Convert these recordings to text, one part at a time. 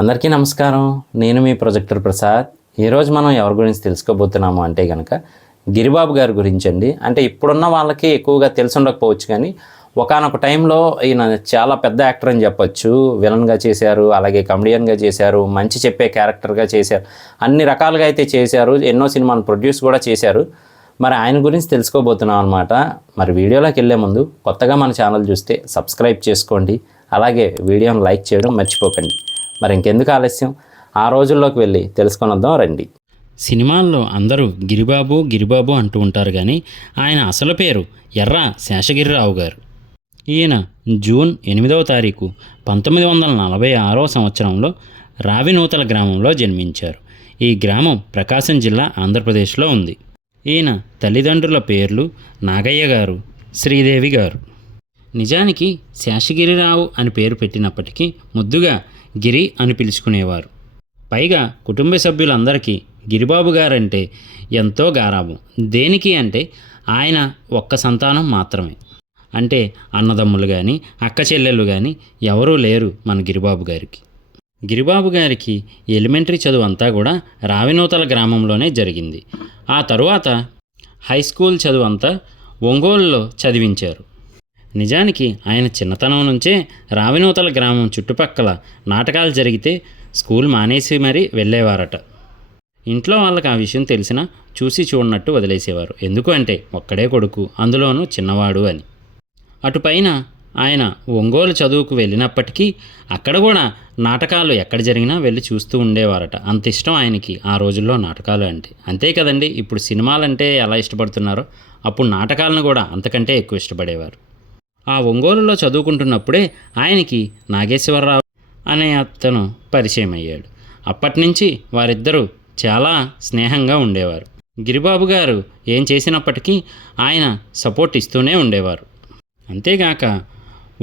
అందరికీ నమస్కారం. నేను మీ ప్రొజెక్టర్ ప్రసాద్. ఈరోజు మనం ఎవరి గురించి తెలుసుకోబోతున్నాము అంటే కనుక గిరిబాబు గారి గురించి అండి. అంటే ఇప్పుడున్న వాళ్ళకి ఎక్కువగా తెలిసి ఉండకపోవచ్చు, కానీ ఒకానొక టైంలో ఈయన చాలా పెద్ద యాక్టర్ అని చెప్పొచ్చు. విలన్గా చేశారు, అలాగే కమెడియన్గా చేశారు, మంచి చెప్పే క్యారెక్టర్గా చేశారు, అన్ని రకాలుగా అయితే చేశారు. ఎన్నో సినిమాను ప్రొడ్యూస్ కూడా చేశారు. మరి ఆయన గురించి తెలుసుకోబోతున్నాం అనమాట. మరి వీడియోలోకి వెళ్ళే ముందు కొత్తగా మన ఛానల్ చూస్తే సబ్స్క్రైబ్ చేసుకోండి, అలాగే వీడియోని లైక్ చేయడం మర్చిపోకండి. మరి ఇంకెందుకు ఆలస్యం, ఆ రోజుల్లోకి వెళ్ళి తెలుసుకొనొద్దాం రండి. సినిమాల్లో అందరూ గిరిబాబు గిరిబాబు అంటూ ఉంటారు, కానీ ఆయన అసలు పేరు ఎర్ర శేషగిరిరావు గారు. ఈయన జూన్ 8వ తారీఖు 1946వ సంవత్సరంలో రావినూతల గ్రామంలో జన్మించారు. ఈ గ్రామం ప్రకాశం జిల్లా, ఆంధ్రప్రదేశ్లో ఉంది. ఈయన తల్లిదండ్రుల పేర్లు నాగయ్య గారు, శ్రీదేవి గారు. నిజానికి శేషగిరిరావు అని పేరు పెట్టినప్పటికీ ముద్దుగా గిరి అని పిలుచుకునేవారు. పైగా కుటుంబ సభ్యులందరికీ గిరిబాబు గారంటే ఎంతో గారాబం. దేనికి అంటే ఆయన ఒక్క సంతానం మాత్రమే. అంటే అన్నదమ్ములు కానీ అక్క చెల్లెళ్ళు కానీ ఎవరూ లేరు మన గిరిబాబు గారికి. గిరిబాబు గారికి ఎలిమెంటరీ చదువు అంతా కూడా రావినూతల గ్రామంలోనే జరిగింది. ఆ తరువాత హై స్కూల్ చదువు అంతా ఒంగోలులో చదివించారు. నిజానికి ఆయన చిన్నతనం నుంచే రావినూతల గ్రామం చుట్టుపక్కల నాటకాలు జరిగితే స్కూల్ మానేసి మరీ వెళ్ళేవారట. ఇంట్లో వాళ్ళకి ఆ విషయం తెలిసినా చూసి చూడనట్టు వదిలేసేవారు. ఎందుకు అంటే ఒక్కడే కొడుకు, అందులోనూ చిన్నవాడు అని. అటుపైన ఆయన ఒంగోలు చదువుకు వెళ్ళినప్పటికీ అక్కడ కూడా నాటకాలు ఎక్కడ జరిగినా వెళ్ళి చూస్తూ ఉండేవారట. అంత ఇష్టం ఆయనకి ఆ రోజుల్లో నాటకాలు అంటే. అంతే కదండి, ఇప్పుడు సినిమాలంటే ఎలా ఇష్టపడుతున్నారో అప్పుడు నాటకాలను కూడా అంతకంటే ఎక్కువ ఇష్టపడేవారు. ఆ ఒంగోలులో చదువుకుంటున్నప్పుడే ఆయనకి నాగేశ్వరరావు అనే అతను పరిచయం అయ్యాడు. అప్పటి నుంచి వారిద్దరూ చాలా స్నేహంగా ఉండేవారు. గిరిబాబు గారు ఏం చేసినప్పటికీ ఆయన సపోర్ట్ ఇస్తూనే ఉండేవారు. అంతేగాక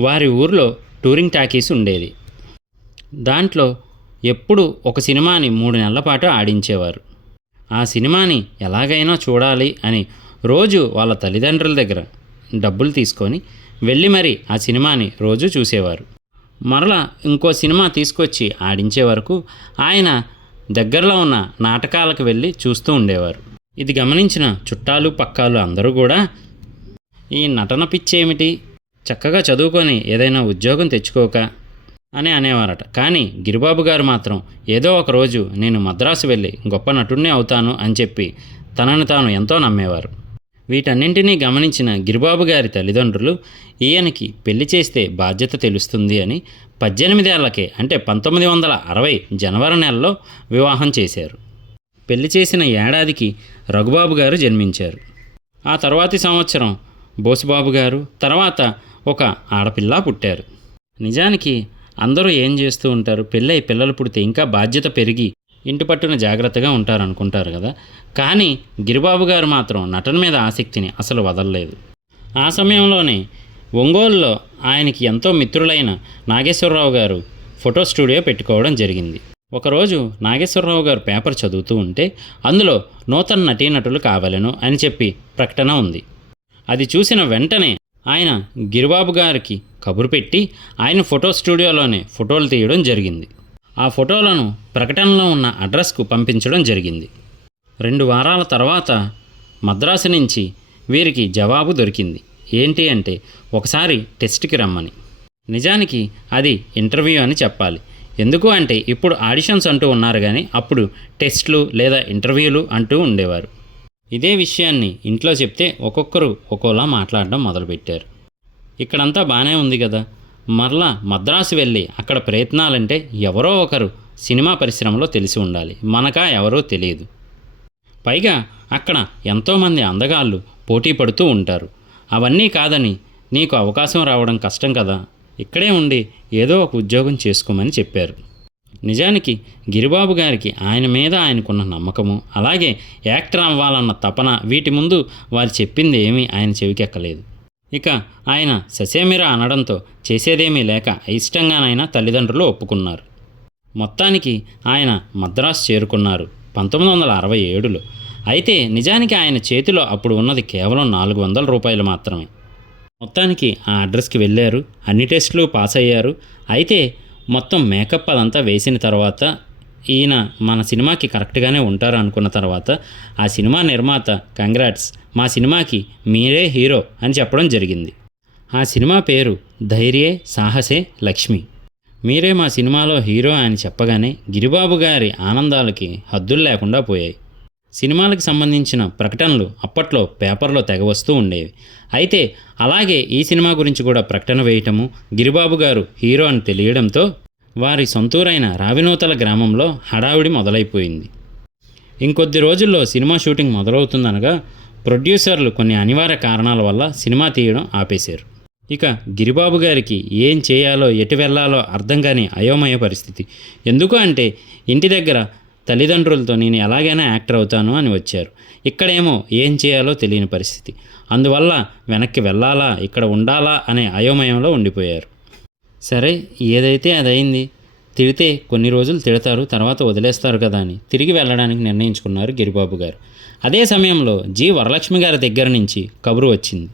వారి ఊరిలో టూరింగ్ టాకీస్ ఉండేది. దాంట్లో ఎప్పుడు ఒక సినిమాని 3 నెలల పాటు ఆడించేవారు. ఆ సినిమాని ఎలాగైనా చూడాలి అని రోజు వాళ్ళ తల్లిదండ్రుల దగ్గర డబ్బులు తీసుకొని వెళ్ళి మరి ఆ సినిమాని రోజు చూసేవారు. మరలా ఇంకో సినిమా తీసుకొచ్చి ఆడించే వరకు ఆయన దగ్గరలో ఉన్న నాటకాలకు వెళ్ళి చూస్తూ ఉండేవారు. ఇది గమనించిన చుట్టాలు పక్కాలు అందరూ కూడా ఈ నటన పిచ్చేమిటి, చక్కగా చదువుకొని ఏదైనా ఉద్యోగం తెచ్చుకోక అని అనేవారట. కానీ గిరిబాబు గారు మాత్రం ఏదో ఒక రోజు నేను మద్రాసు వెళ్ళి గొప్ప నటుడినే అవుతాను అని చెప్పి తనను తాను ఎంతో నమ్మేవారు. వీటన్నింటినీ గమనించిన గిరిబాబు గారి తల్లిదండ్రులు ఈయనకి పెళ్లి చేస్తే బాధ్యత తెలుస్తుంది అని 18 ఏళ్లకే, అంటే 1960 జనవరి నెలలో వివాహం చేశారు. పెళ్లి చేసిన ఏడాదికి రఘుబాబు గారు జన్మించారు. ఆ తర్వాతి సంవత్సరం బోసుబాబు గారు, తర్వాత ఒక ఆడపిల్ల పుట్టారు. నిజానికి అందరూ ఏం చేస్తూ ఉంటారు, పెళ్ళై పిల్లలు పుడితే ఇంకా బాధ్యత పెరిగి ఇంటి పట్టున జాగ్రత్తగా ఉంటారనుకుంటారు కదా. కానీ గిరిబాబు గారు మాత్రం నటన మీద ఆసక్తిని అసలు వదలలేదు. ఆ సమయంలోనే ఒంగోలులో ఆయనకి ఎంతో మిత్రులైన నాగేశ్వరరావు గారు ఫోటో స్టూడియో పెట్టుకోవడం జరిగింది. ఒకరోజు నాగేశ్వరరావు గారు పేపర్ చదువుతూ ఉంటే అందులో నూతన నటీనటులు కావాలను అని చెప్పి ప్రకటన ఉంది. అది చూసిన వెంటనే ఆయన గిరిబాబు గారికి కబురు పెట్టి ఆయన ఫోటో స్టూడియోలోనే ఫోటోలు తీయడం జరిగింది. ఆ ఫోటోలను ప్రకటనలో ఉన్న అడ్రస్కు పంపించడం జరిగింది. 2 వారాల తర్వాత మద్రాసు నుంచి వీరికి జవాబు దొరికింది. ఏంటి అంటే ఒకసారి టెస్ట్కి రమ్మని. నిజానికి అది ఇంటర్వ్యూ అని చెప్పాలి. ఎందుకు అంటే ఇప్పుడు ఆడిషన్స్ అంటూ ఉన్నారు, కానీ అప్పుడు టెస్ట్లు లేదా ఇంటర్వ్యూలు అంటూ ఉండేవారు. ఇదే విషయాన్ని ఇంట్లో చెప్తే ఒక్కొక్కరు ఒక్కోలా మాట్లాడడం మొదలుపెట్టారు. ఇక్కడంతా బాగానే ఉంది కదా, మరలా మద్రాసు వెళ్ళి అక్కడ ప్రయత్నాలంటే ఎవరో ఒకరు సినిమా పరిశ్రమలో తెలిసి ఉండాలి, మనకా ఎవరో తెలియదు. పైగా అక్కడ ఎంతోమంది అందగాళ్ళు పోటీ పడుతూ ఉంటారు. అవన్నీ కాదని నీకు అవకాశం రావడం కష్టం కదా, ఇక్కడే ఉండి ఏదో ఒక ఉద్యోగం చేసుకోమని చెప్పారు. నిజానికి గిరిబాబు గారికి ఆయన మీద ఆయనకున్న నమ్మకము, అలాగే యాక్టర్ అవ్వాలన్న తపన, వీటి ముందు వారు చెప్పింది ఏమీ ఆయన చెవికెక్కలేదు. ఇక ఆయన ససేమిరా అనడంతో చేసేదేమీ లేక ఇష్టంగానైనా తల్లిదండ్రులు ఒప్పుకున్నారు. మొత్తానికి ఆయన మద్రాసు చేరుకున్నారు 1967లో. అయితే నిజానికి ఆయన చేతిలో అప్పుడు ఉన్నది కేవలం 400 రూపాయలు మాత్రమే. మొత్తానికి ఆ అడ్రస్కి వెళ్ళారు, అన్ని టెస్టులు పాస్ అయ్యారు. అయితే మొత్తం మేకప్ అదంతా వేసిన తర్వాత ఈయన మన సినిమాకి కరెక్ట్గానే ఉంటారు అనుకున్న తర్వాత ఆ సినిమా నిర్మాత కంగ్రాట్స్, మా సినిమాకి మీరే హీరో అని చెప్పడం జరిగింది. ఆ సినిమా పేరు ధైర్యే సాహసే లక్ష్మి. మీరే మా సినిమాలో హీరో అని చెప్పగానే గిరిబాబు గారి ఆనందాలకి హద్దులు లేకుండా పోయాయి. సినిమాలకు సంబంధించిన ప్రకటనలు అప్పట్లో పేపర్లో తెగ వస్తూ ఉండేవి. అయితే అలాగే ఈ సినిమా గురించి కూడా ప్రకటన వేయటము, గిరిబాబు గారు హీరో అని తెలియడంతో వారి సొంతూరైన రావినూతల గ్రామంలో హడావిడి మొదలైపోయింది. ఇంకొద్ది రోజుల్లో సినిమా షూటింగ్ మొదలవుతుందనగా ప్రొడ్యూసర్లు కొన్ని అనివార్య కారణాల వల్ల సినిమా తీయడం ఆపేశారు. ఇక గిరిబాబు గారికి ఏం చేయాలో ఎటు వెళ్ళాలో అర్థం కాని అయోమయ పరిస్థితి. ఎందుకు అంటే ఇంటి దగ్గర తల్లిదండ్రులతో నేను ఎలాగైనా యాక్టర్ అవుతాను అని వచ్చారు. ఇక్కడేమో ఏం చేయాలో తెలియని పరిస్థితి. అందువల్ల వెనక్కి వెళ్ళాలా ఇక్కడ ఉండాలా అనే అయోమయంలో ఉండిపోయారు. సరే ఏదైతే అదైంది, తిడితే కొన్ని రోజులు తిడతారు, తర్వాత వదిలేస్తారు కదా అని తిరిగి వెళ్ళడానికి నిర్ణయించుకున్నారు గిరిబాబు గారు. అదే సమయంలో జి వరలక్ష్మి గారి దగ్గర నుంచి కబురు వచ్చింది.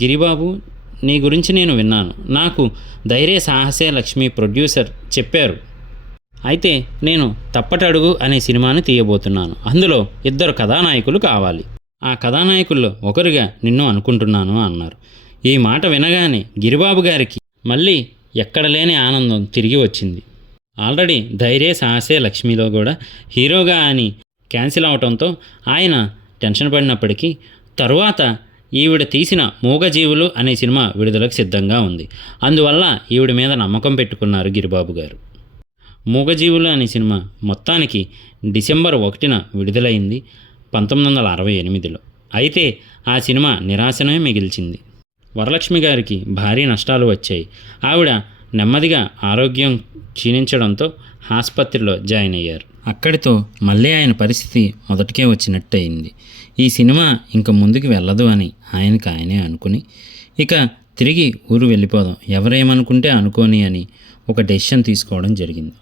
గిరిబాబు, నీ గురించి నేను విన్నాను, నాకు ధైర్య సాహసే లక్ష్మి ప్రొడ్యూసర్ చెప్పారు. అయితే నేను తప్పటడుగు అనే సినిమాని తీయబోతున్నాను. అందులో 2 కథానాయకులు కావాలి. ఆ కథానాయకుల్లో ఒకరిగా నిన్ను అనుకుంటున్నాను అన్నారు. ఈ మాట వినగానే గిరిబాబు గారికి మళ్ళీ ఎక్కడ లేని ఆనందం తిరిగి వచ్చింది. ఆల్రెడీ ధైర్య సాహసే లక్ష్మిలో కూడా హీరోగా అని క్యాన్సిల్ అవడంతో ఆయన టెన్షన్ పడినప్పటికీ తరువాత ఈవిడ తీసిన మూగజీవులు అనే సినిమా విడుదలకు సిద్ధంగా ఉంది. అందువల్ల ఈవిడ మీద నమ్మకం పెట్టుకున్నారు గిరిబాబు గారు. మూగజీవులు అనే సినిమా మొత్తానికి డిసెంబర్ 1న విడుదలైంది 1968లో. అయితే ఆ సినిమా నిరాశనే మిగిల్చింది. వరలక్ష్మి గారికి భారీ నష్టాలు వచ్చాయి. ఆవిడ నెమ్మదిగా ఆరోగ్యం క్షీణించడంతో ఆసుపత్రిలో జాయిన్ అయ్యారు. అక్కడితో మళ్ళీ ఆయన పరిస్థితి మొదటికే వచ్చినట్టు అయింది. ఈ సినిమా ఇంక ముందుకు వెళ్ళదు అని ఆయనే అనుకుని ఇక తిరిగి ఊరు వెళ్ళిపోదాం, ఎవరేమనుకుంటే అనుకోని అని ఒక డెసిషన్ తీసుకోవడం జరిగింది.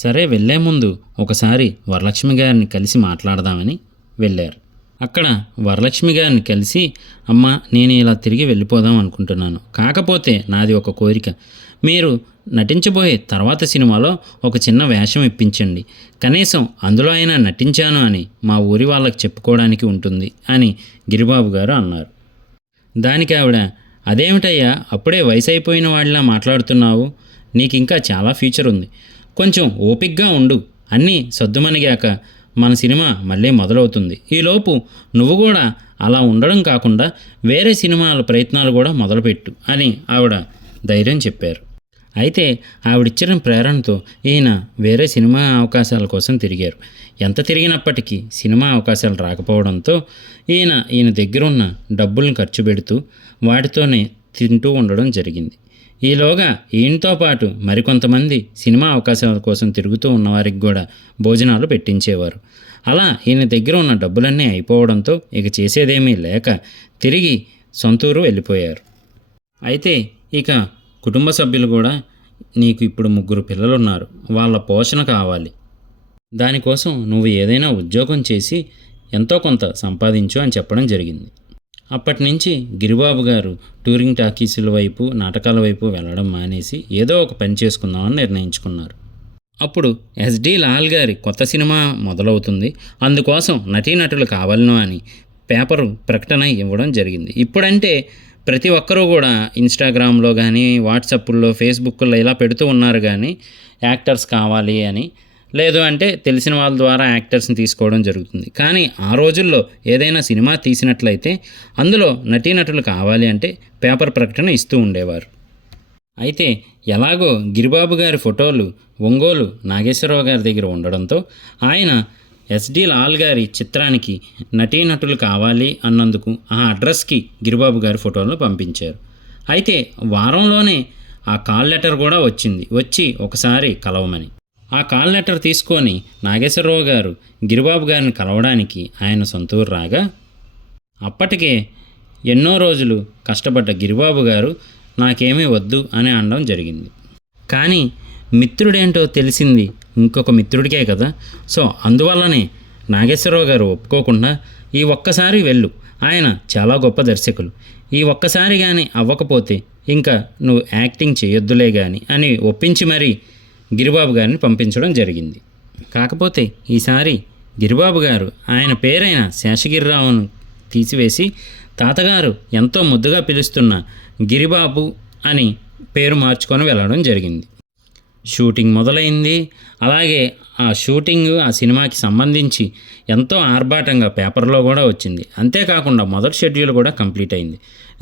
సరే వెళ్ళే ముందు ఒకసారి వరలక్ష్మి గారిని కలిసి మాట్లాడదామని వెళ్ళారు. అక్కడ వరలక్ష్మి గారిని కలిసి, అమ్మ నేను ఇలా తిరిగి వెళ్ళిపోదాం అనుకుంటున్నాను, కాకపోతే నాది ఒక కోరిక, మీరు నటించబోయే తర్వాత సినిమాలో ఒక చిన్న వేషం ఇప్పించండి, కనీసం అందులో అయినా నటించాను అని మా ఊరి వాళ్ళకి చెప్పుకోవడానికి ఉంటుంది అని గిరిబాబు గారు అన్నారు. దానికి ఆవిడ, అదేమిటయ్యా అప్పుడే వయసు అయిపోయిన వాళ్ళలా మాట్లాడుతున్నావు, నీకు ఇంకా చాలా ఫ్యూచర్ ఉంది, కొంచెం ఓపిక్గా ఉండు, అన్నీ సద్దుమణిగాక మన సినిమా మళ్ళీ మొదలవుతుంది, ఈలోపు నువ్వు కూడా అలా ఉండడం కాకుండా వేరే సినిమాల ప్రయత్నాలు కూడా మొదలుపెట్టు అని ఆవిడ ధైర్యం చెప్పారు. అయితే ఆవిడిచ్చిన ప్రేరణతో ఈయన వేరే సినిమా అవకాశాల కోసం తిరిగారు. ఎంత తిరిగినప్పటికీ సినిమా అవకాశాలు రాకపోవడంతో ఈయన దగ్గరున్న డబ్బులను ఖర్చు పెడుతూ వాటితోనే తింటూ ఉండడం జరిగింది. ఈలోగా ఈయనతో పాటు మరికొంతమంది సినిమా అవకాశాల కోసం తిరుగుతూ ఉన్నవారికి కూడా భోజనాలు పెట్టించేవారు. అలా ఈయన దగ్గర ఉన్న డబ్బులన్నీ అయిపోవడంతో ఇక చేసేదేమీ లేక తిరిగి సొంతూరు వెళ్ళిపోయారు. అయితే ఇక కుటుంబ సభ్యులు కూడా, నీకు ఇప్పుడు 3 పిల్లలున్నారు, వాళ్ళ పోషణ కావాలి, దానికోసం నువ్వు ఏదైనా ఉద్యోగం చేసి ఎంతో కొంత సంపాదించు అని చెప్పడం జరిగింది. అప్పటి నుంచి గిరిబాబు గారు టూరింగ్ టాకీసుల వైపు నాటకాల వైపు వెళ్ళడం మానేసి ఏదో ఒక పని చేసుకుందామని నిర్ణయించుకున్నారు. అప్పుడు ఎస్డి లాల్ గారి కొత్త సినిమా మొదలవుతుంది, అందుకోసం నటీనటులు కావాలను అని పేపరు ప్రకటన ఇవ్వడం జరిగింది. ఇప్పుడంటే ప్రతి ఒక్కరూ కూడా ఇన్స్టాగ్రామ్లో కానీ వాట్సాప్లో ఫేస్బుక్లో ఇలా పెడుతూ ఉన్నారు, కానీ యాక్టర్స్ కావాలి అని, లేదు అంటే తెలిసిన వాళ్ళ ద్వారా యాక్టర్స్ని తీసుకోవడం జరుగుతుంది. కానీ ఆ రోజుల్లో ఏదైనా సినిమా తీసినట్లయితే అందులో నటీనటులు కావాలి అంటే పేపర్ ప్రకటన ఇస్తూ ఉండేవారు. అయితే ఎలాగో గిరిబాబు గారి ఫోటోలు ఒంగోలు నాగేశ్వరరావు గారి దగ్గర ఉండడంతో ఆయన ఎస్డి లాల్ గారి చిత్రానికి నటీనటులు కావాలి అన్నందుకు ఆ అడ్రస్కి గిరిబాబు గారి ఫోటోలను పంపించారు. అయితే వారంలోనే ఆ కాల్ లెటర్ కూడా వచ్చి ఒకసారి కలవమని. ఆ కాల్ లెటర్ తీసుకొని నాగేశ్వరరావు గారు గిరిబాబు గారిని కలవడానికి ఆయన సొంతూరు రాగా, అప్పటికే ఎన్నో రోజులు కష్టపడ్డ గిరిబాబు గారు నాకేమీ వద్దు అని అనడం జరిగింది. కానీ మిత్రుడేంటో తెలిసింది ఇంకొక మిత్రుడికే కదా, సో అందువల్లనే నాగేశ్వరరావు గారు ఒప్పుకోకుండా, ఈ ఒక్కసారి వెళ్ళు, ఆయన చాలా గొప్ప దర్శకులు, ఈ ఒక్కసారి కానీ అవ్వకపోతే ఇంకా నువ్వు యాక్టింగ్ చేయొద్దులే కానీ అని ఒప్పించి మరీ గిరిబాబు గారిని పంపించడం జరిగింది. కాకపోతే ఈసారి గిరిబాబు గారు ఆయన పేరైన శేషగిరిరావును తీసివేసి తాతగారు ఎంతో ముద్దుగా పిలుస్తున్న గిరిబాబు అని పేరు మార్చుకొని వెళ్ళడం జరిగింది. షూటింగ్ మొదలైంది. అలాగే ఆ సినిమాకి సంబంధించి ఎంతో ఆర్భాటంగా పేపర్లో కూడా వచ్చింది. అంతేకాకుండా మొదటి షెడ్యూల్ కూడా కంప్లీట్ అయింది.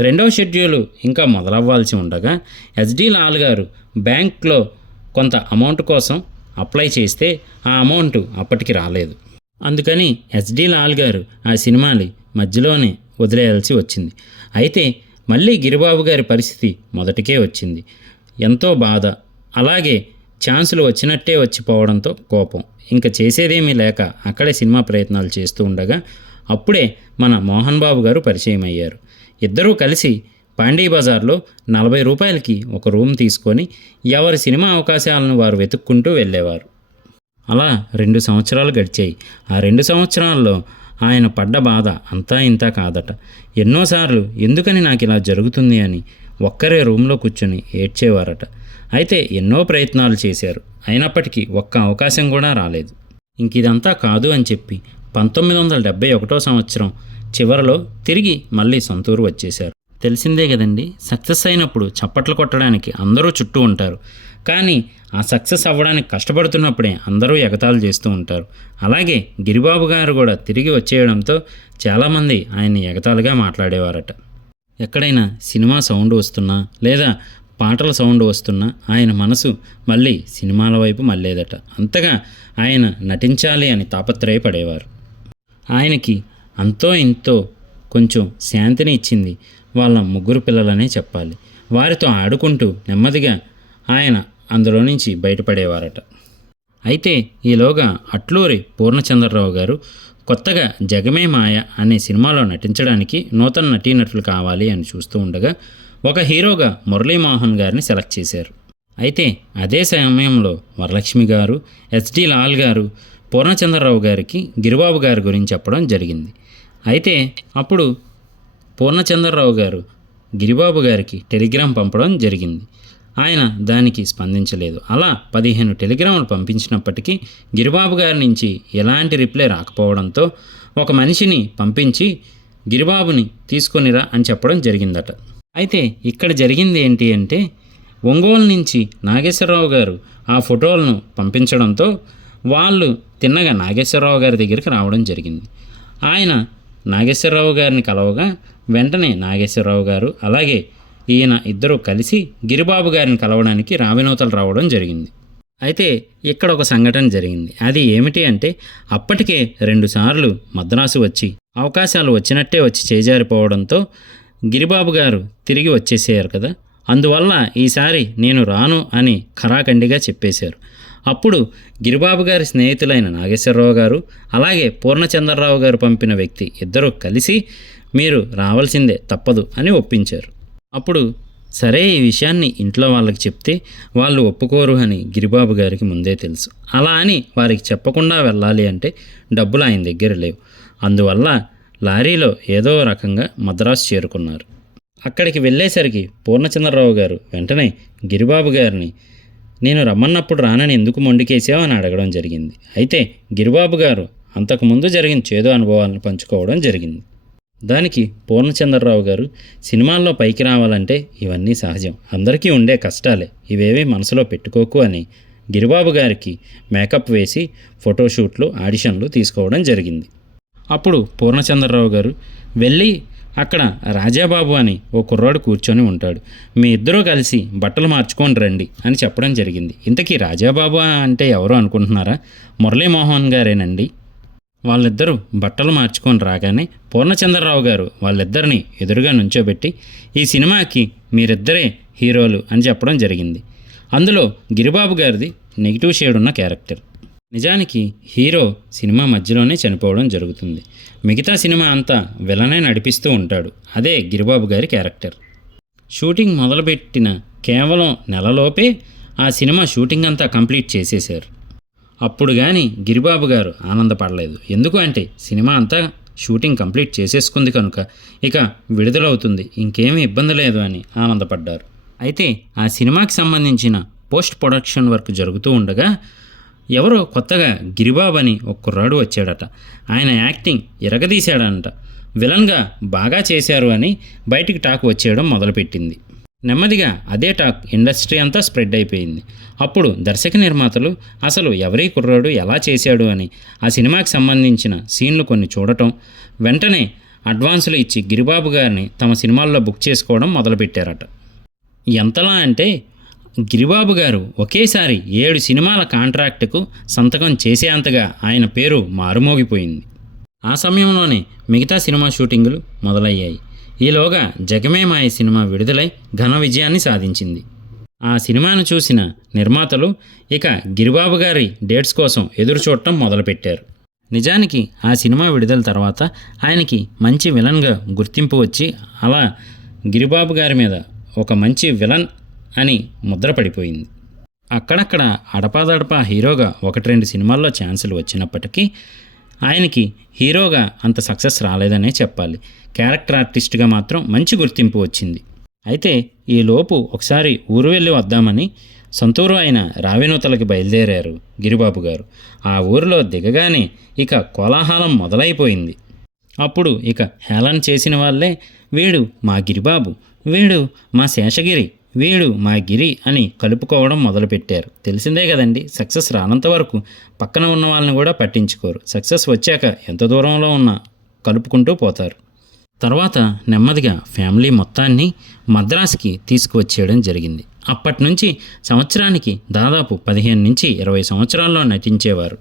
రెండవ షెడ్యూల్ ఇంకా మొదలవ్వాల్సి ఉండగా ఎస్డి లాల్ గారు బ్యాంక్లో కొంత అమౌంట్ కోసం అప్లై చేస్తే ఆ అమౌంట్ అప్పటికి రాలేదు. అందుకని ఎస్డి లాల్ గారు ఆ సినిమాని మధ్యలోనే వదిలేయాల్సి వచ్చింది. అయితే మళ్ళీ గిరిబాబు గారి పరిస్థితి మొదటికే వచ్చింది. ఎంతో బాధ, అలాగే ఛాన్సులు వచ్చినట్టే వచ్చిపోవడంతో కోపం, ఇంకా చేసేదేమీ లేక అక్కడే సినిమా ప్రయత్నాలు చేస్తూ ఉండగా అప్పుడే మన మోహన్ బాబు గారు పరిచయం అయ్యారు. ఇద్దరూ కలిసి పాండీ బజార్లో 40 రూపాయలకి ఒక రూమ్ తీసుకొని ఎవరి సినిమా అవకాశాలను వారు వెతుక్కుంటూ వెళ్ళేవారు. అలా 2 సంవత్సరాలు గడిచాయి. ఆ 2 సంవత్సరాల్లో ఆయన పడ్డ బాధ అంతా ఇంతా కాదట. ఎన్నోసార్లు ఎందుకని నాకు ఇలా జరుగుతుంది అని ఒక్కరే రూమ్లో కూర్చొని ఏడ్చేవారట. అయితే ఎన్నో ప్రయత్నాలు చేశారు, అయినప్పటికీ ఒక్క అవకాశం కూడా రాలేదు. ఇంక ఇదంతా కాదు అని చెప్పి 1971 సంవత్సరం చివరిలో తిరిగి మళ్ళీ సొంతూరు వచ్చేశారు. తెలిసిందే కదండి, సక్సెస్ అయినప్పుడు చప్పట్లు కొట్టడానికి అందరూ చుట్టూ ఉంటారు. కానీ ఆ సక్సెస్ అవ్వడానికి కష్టపడుతున్నప్పుడే అందరూ ఎగతాళి చేస్తూ ఉంటారు. అలాగే గిరిబాబు గారు కూడా తిరిగి వచ్చేయడంతో చాలామంది ఆయన్ని ఎగతాళిగా మాట్లాడేవారట. ఎక్కడైనా సినిమా సౌండ్ వస్తున్నా లేదా పాటల సౌండ్ వస్తున్నా ఆయన మనసు మళ్ళీ సినిమాల వైపు మళ్ళేదట. అంతగా ఆయన నటించాలి అని తాపత్రయపడేవారు. ఆయనకి అంతో ఇంతో కొంచెం శాంతిని ఇచ్చింది వాళ్ళ 3 పిల్లలనే చెప్పాలి. వారితో ఆడుకుంటూ నెమ్మదిగా ఆయన అందులో నుంచి బయటపడేవారట. అయితే ఈలోగా అట్లూరి పూర్ణచంద్రరావు గారు కొత్తగా జగమే మాయ అనే సినిమాలో నటించడానికి నూతన నటీనటులు కావాలి అని చూస్తూ ఉండగా ఒక హీరోగా మురళీమోహన్ గారిని సెలెక్ట్ చేశారు. అయితే అదే సమయంలో వరలక్ష్మి గారు, ఎస్డి లాల్ గారు పూర్ణచంద్రరావు గారికి గిరిబాబు గారి గురించి చెప్పడం జరిగింది. అయితే అప్పుడు పూర్ణచంద్రరావు గారు గిరిబాబు గారికి టెలిగ్రామ్ పంపడం జరిగింది. ఆయన దానికి స్పందించలేదు. అలా 15 టెలిగ్రాములు పంపించినప్పటికీ గిరిబాబు గారి నుంచి ఎలాంటి రిప్లై రాకపోవడంతో ఒక మనిషిని పంపించి గిరిబాబుని తీసుకొనిరా అని చెప్పడం జరిగిందట. అయితే ఇక్కడ జరిగింది ఏంటి అంటే ఒంగోలు నుంచి నాగేశ్వరరావు గారు ఆ ఫోటోలను పంపించడంతో వాళ్ళు తిన్నగా నాగేశ్వరరావు గారి దగ్గరికి రావడం జరిగింది. ఆయన నాగేశ్వరరావు గారిని కలవగా వెంటనే నాగేశ్వరరావు గారు అలాగే ఈయన ఇద్దరూ కలిసి గిరిబాబు గారిని కలవడానికి రావినూతలు రావడం జరిగింది. అయితే ఇక్కడ ఒక సంఘటన జరిగింది. అది ఏమిటి అంటే అప్పటికే 2 సార్లు మద్రాసు వచ్చి అవకాశాలు వచ్చినట్టే వచ్చి చేజారిపోవడంతో గిరిబాబు గారు తిరిగి వచ్చేసారు కదా, అందువల్ల ఈసారి నేను రాను అని ఖరాఖండిగా చెప్పేశారు. అప్పుడు గిరిబాబు గారి స్నేహితులైన నాగేశ్వరరావు గారు అలాగే పూర్ణచంద్రరావు గారు పంపిన వ్యక్తి ఇద్దరూ కలిసి మీరు రావాల్సిందే తప్పదు అని ఒప్పించారు. అప్పుడు సరే ఈ విషయాన్ని ఇంట్లో వాళ్ళకి చెప్తే వాళ్ళు ఒప్పుకోరు అని గిరిబాబు గారికి ముందే తెలుసు. అలా అని వారికి చెప్పకుండా వెళ్ళాలి అంటే డబ్బులు ఆయన దగ్గర లేవు. అందువల్ల లారీలో ఏదో రకంగా మద్రాసు చేరుకున్నారు. అక్కడికి వెళ్ళేసరికి పూర్ణచంద్రరావు గారు వెంటనే గిరిబాబు గారిని నేను రమ్మన్నప్పుడు రానని ఎందుకు మొండికేసావు అని అడగడం జరిగింది. అయితే గిరిబాబు గారు అంతకుముందు జరిగిన చేదు అనుభవాలను పంచుకోవడం జరిగింది. దానికి పూర్ణచంద్రరావు గారు సినిమాల్లో పైకి రావాలంటే ఇవన్నీ సహజం, అందరికీ ఉండే కష్టాలే, ఇవేవీ మనసులో పెట్టుకోకు అని గిరిబాబు గారికి మేకప్ వేసి ఫోటోషూట్లు ఆడిషన్లు తీసుకోవడం జరిగింది. అప్పుడు పూర్ణచంద్రరావు గారు వెళ్ళి అక్కడ రాజాబాబు అని ఓ కుర్రాడు కూర్చొని ఉంటాడు, మీ ఇద్దరూ కలిసి బట్టలు మార్చుకొని రండి అని చెప్పడం జరిగింది. ఇంతకీ రాజాబాబు అంటే ఎవరు అనుకుంటున్నారా? మురళీమోహన్ గారేనండి. వాళ్ళిద్దరూ బట్టలు మార్చుకొని రాగానే పూర్ణచంద్రరావు గారు వాళ్ళిద్దరిని ఎదురుగా నుంచోబెట్టి ఈ సినిమాకి మీరిద్దరే హీరోలు అని చెప్పడం జరిగింది. అందులో గిరిబాబు గారిది నెగిటివ్ షేడ్ ఉన్న క్యారెక్టర్. నిజానికి హీరో సినిమా మధ్యలోనే చనిపోవడం జరుగుతుంది. మిగతా సినిమా అంతా విలనే నడిపిస్తూ ఉంటాడు. అదే గిరిబాబు గారి క్యారెక్టర్. షూటింగ్ మొదలుపెట్టిన కేవలం నెలలోపే ఆ సినిమా షూటింగ్ అంతా కంప్లీట్ చేసేశారు. అప్పుడు కానీ గిరిబాబు గారు ఆనందపడలేదు. ఎందుకు అంటే సినిమా అంతా షూటింగ్ కంప్లీట్ చేసేసుకుంది కనుక ఇక విడుదలవుతుంది, ఇంకేమీ ఇబ్బంది లేదు అని ఆనందపడ్డారు. అయితే ఆ సినిమాకి సంబంధించిన పోస్ట్ ప్రొడక్షన్ వర్క్ జరుగుతూ ఉండగా ఎవరో కొత్తగా గిరిబాబు అని ఒక కుర్రాడు వచ్చాడట. ఆయన యాక్టింగ్ ఇరగదీశాడంట. విలన్గా బాగా చేశారు అని బయటికి టాక్ వచ్చేయడం మొదలుపెట్టింది. నెమ్మదిగా అదే టాక్ ఇండస్ట్రీ అంతా స్ప్రెడ్ అయిపోయింది. అప్పుడు దర్శక నిర్మాతలు అసలు ఎవరీ కుర్రాడు ఎలా చేశాడు అని ఆ సినిమాకి సంబంధించిన సీన్లు కొన్ని చూడటం, వెంటనే అడ్వాన్సులు ఇచ్చి గిరిబాబు గారిని తమ సినిమాల్లో బుక్ చేసుకోవడం మొదలుపెట్టారట. ఎంతలా అంటే గిరిబాబు గారు ఒకేసారి 7 సినిమాల కాంట్రాక్టుకు సంతకం చేసేంతగా ఆయన పేరు మారుమోగిపోయింది. ఆ సమయంలోనే మిగతా సినిమా షూటింగులు మొదలయ్యాయి. ఈలోగా జగమే మాయ సినిమా విడుదలై ఘన విజయాన్ని సాధించింది. ఆ సినిమాను చూసిన నిర్మాతలు ఇక గిరిబాబు గారి డేట్స్ కోసం ఎదురు చూడటం మొదలుపెట్టారు. నిజానికి ఆ సినిమా విడుదల తర్వాత ఆయనకి మంచి విలన్గా గుర్తింపు వచ్చి అలా గిరిబాబు గారి మీద ఒక మంచి విలన్ అని ముద్ర పడిపోయింది. అక్కడక్కడ అడపాదడపా హీరోగా 1-2 సినిమాల్లో ఛాన్సులు వచ్చినప్పటికీ ఆయనకి హీరోగా అంత సక్సెస్ రాలేదనే చెప్పాలి. క్యారెక్టర్ ఆర్టిస్ట్గా మాత్రం మంచి గుర్తింపు వచ్చింది. అయితే ఈలోపు ఒకసారి ఊరు వెళ్ళి వద్దామని సొంతూరు అయిన రావినూతలకి బయలుదేరారు గిరిబాబు గారు. ఆ ఊరిలో దిగగానే ఇక కోలాహలం మొదలైపోయింది. అప్పుడు ఇక హేళన చేసిన వాళ్ళే వీడు మా గిరిబాబు, వీడు మా శేషగిరి, వీడు మా గిరి అని కలుపుకోవడం మొదలుపెట్టారు. తెలిసిందే కదండి, సక్సెస్ రానంత వరకు పక్కన ఉన్న వాళ్ళని కూడా పట్టించుకోరు. సక్సెస్ వచ్చాక ఎంత దూరంలో ఉన్నా కలుపుకుంటూ పోతారు. తర్వాత నెమ్మదిగా ఫ్యామిలీ మొత్తాన్ని మద్రాసుకి తీసుకువచ్చేయడం జరిగింది. అప్పటి నుంచి సంవత్సరానికి దాదాపు 15 నుంచి 20 సంవత్సరాల్లో నటించేవారు.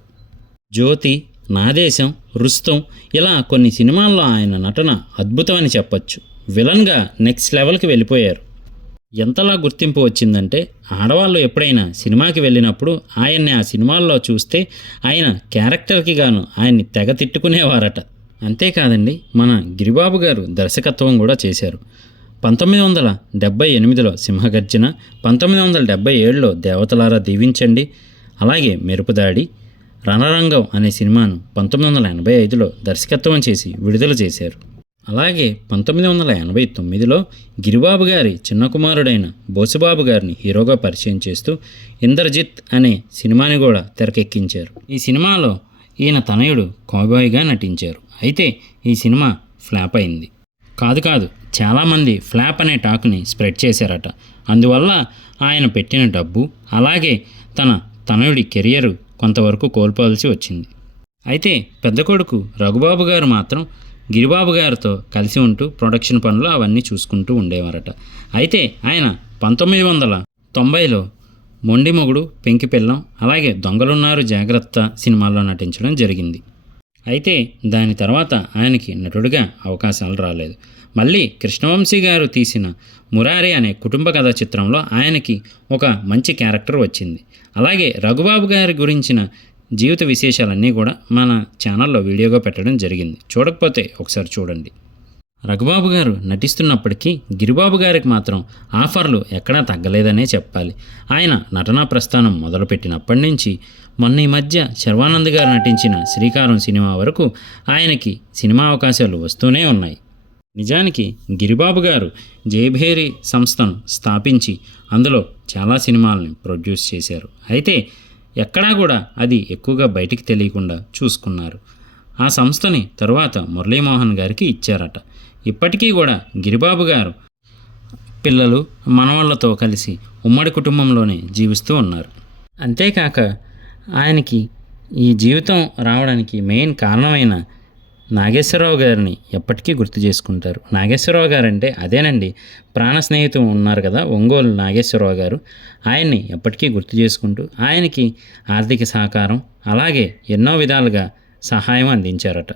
జ్యోతి, నాదేశం, రుస్తం ఇలా కొన్ని సినిమాల్లో ఆయన నటన అద్భుతమని చెప్పొచ్చు. విలన్గా నెక్స్ట్ లెవెల్కి వెళ్ళిపోయారు. ఎంతలా గుర్తింపు వచ్చిందంటే ఆడవాళ్ళు ఎప్పుడైనా సినిమాకి వెళ్ళినప్పుడు ఆయన్ని ఆ సినిమాల్లో చూస్తే ఆయన క్యారెక్టర్కి గాను ఆయన్ని తెగ తిట్టుకునేవారట. అంతేకాదండి, మన గిరిబాబు గారు దర్శకత్వం కూడా చేశారు. 1978లో సింహగర్జన, 1977లో దేవతలారా దీవించండి, అలాగే మెరుపుదాడి, రణరంగం అనే సినిమాను 1985లో దర్శకత్వం చేసి విడుదల చేశారు. అలాగే 1989లో గిరిబాబు గారి చిన్న కుమారుడైన బోసుబాబు గారిని హీరోగా పరిచయం చేస్తూ ఇంద్రజిత్ అనే సినిమాని కూడా తెరకెక్కించారు. ఈ సినిమాలో ఈయన తనయుడు కౌబాయ్గా నటించారు. అయితే ఈ సినిమా ఫ్లాప్ అయింది. కాదు చాలామంది ఫ్లాప్ అనే టాక్ని స్ప్రెడ్ చేశారట. అందువల్ల ఆయన పెట్టిన డబ్బు అలాగే తన తనయుడి కెరియర్ కొంతవరకు కోల్పోవాల్సి వచ్చింది. అయితే పెద్ద కొడుకు రఘుబాబు గారు మాత్రం గిరిబాబు గారితో కలిసి ఉంటూ ప్రొడక్షన్ పనులు అవన్నీ చూసుకుంటూ ఉండేవారట. అయితే ఆయన 1990లో మొండి మొగుడు, పెంకి పిల్లం, అలాగే దొంగలున్నారు జాగ్రత్త సినిమాల్లో నటించడం జరిగింది. అయితే దాని తర్వాత ఆయనకి నటుడిగా అవకాశాలు రాలేదు. మళ్ళీ కృష్ణవంశీ గారు తీసిన మురారి అనే కుటుంబ కథా చిత్రంలో ఆయనకి ఒక మంచి క్యారెక్టర్ వచ్చింది. అలాగే రఘుబాబు గారి గురించిన జీవిత విశేషాలన్నీ కూడా మన ఛానల్లో వీడియోగా పెట్టడం జరిగింది. చూడకపోతే ఒకసారి చూడండి. రఘుబాబు గారు నటిస్తున్నప్పటికీ గిరిబాబు గారికి మాత్రం ఆఫర్లు ఎక్కడా తగ్గలేదనే చెప్పాలి. ఆయన నటనా ప్రస్థానం మొదలుపెట్టినప్పటి నుంచి మొన్న ఈ మధ్య శర్వానంద్ గారు నటించిన శ్రీకారం సినిమా వరకు ఆయనకి సినిమా అవకాశాలు వస్తూనే ఉన్నాయి. నిజానికి గిరిబాబు గారు జయభేరి సంస్థను స్థాపించి అందులో చాలా సినిమాలని ప్రొడ్యూస్ చేశారు. అయితే ఎక్కడా కూడా అది ఎక్కువగా బయటికి తెలియకుండా చూసుకున్నారు. ఆ సంస్థని తరువాత మురళీమోహన్ గారికి ఇచ్చారట. ఇప్పటికీ కూడా గిరిబాబు గారు పిల్లలు, మనవాళ్లతో కలిసి ఉమ్మడి కుటుంబంలోనే జీవిస్తూ ఉన్నారు. అంతేకాక ఆయనకి ఈ జీవితం రావడానికి మెయిన్ కారణమైన నాగేశ్వరరావు గారిని ఎప్పటికీ గుర్తు చేసుకుంటారు. నాగేశ్వరరావు గారు అంటే అదేనండి, ప్రాణ స్నేహితులు ఉన్నారు కదా ఒంగోలు నాగేశ్వరరావు గారు, ఆయన్ని ఎప్పటికీ గుర్తు చేసుకుంటూ ఆయనకి ఆర్థిక సహకారం అలాగే ఎన్నో విధాలుగా సహాయం అందించారట.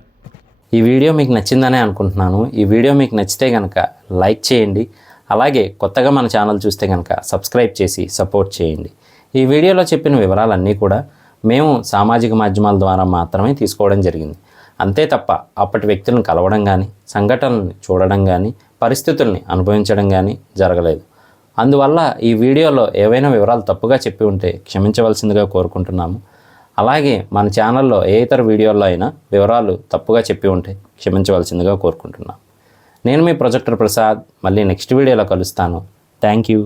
ఈ వీడియో మీకు నచ్చిందనే అనుకుంటున్నాను. ఈ వీడియో మీకు నచ్చితే కనుక లైక్ చేయండి. అలాగే కొత్తగా మన ఛానల్ చూస్తే కనుక సబ్స్క్రైబ్ చేసి సపోర్ట్ చేయండి. ఈ వీడియోలో చెప్పిన వివరాలన్నీ కూడా మేము సామాజిక మాధ్యమాల ద్వారా మాత్రమే తీసుకోవడం జరిగింది. అంతే తప్ప అప్పటి వ్యక్తులను కలవడం కానీ, సంఘటనలను చూడడం కానీ, పరిస్థితుల్ని అనుభవించడం కానీ జరగలేదు. అందువల్ల ఈ వీడియోలో ఏవైనా వివరాలు తప్పుగా చెప్పి ఉంటే క్షమించవలసిందిగా కోరుకుంటున్నాము. అలాగే మన ఛానల్లో ఏ ఇతర వీడియోల్లో అయినా వివరాలు తప్పుగా చెప్పి ఉంటే క్షమించవలసిందిగా కోరుకుంటున్నాం. నేను మీ ప్రొజెక్టర్ ప్రసాద్. మళ్ళీ నెక్స్ట్ వీడియోలో కలుస్తాను. Thank you.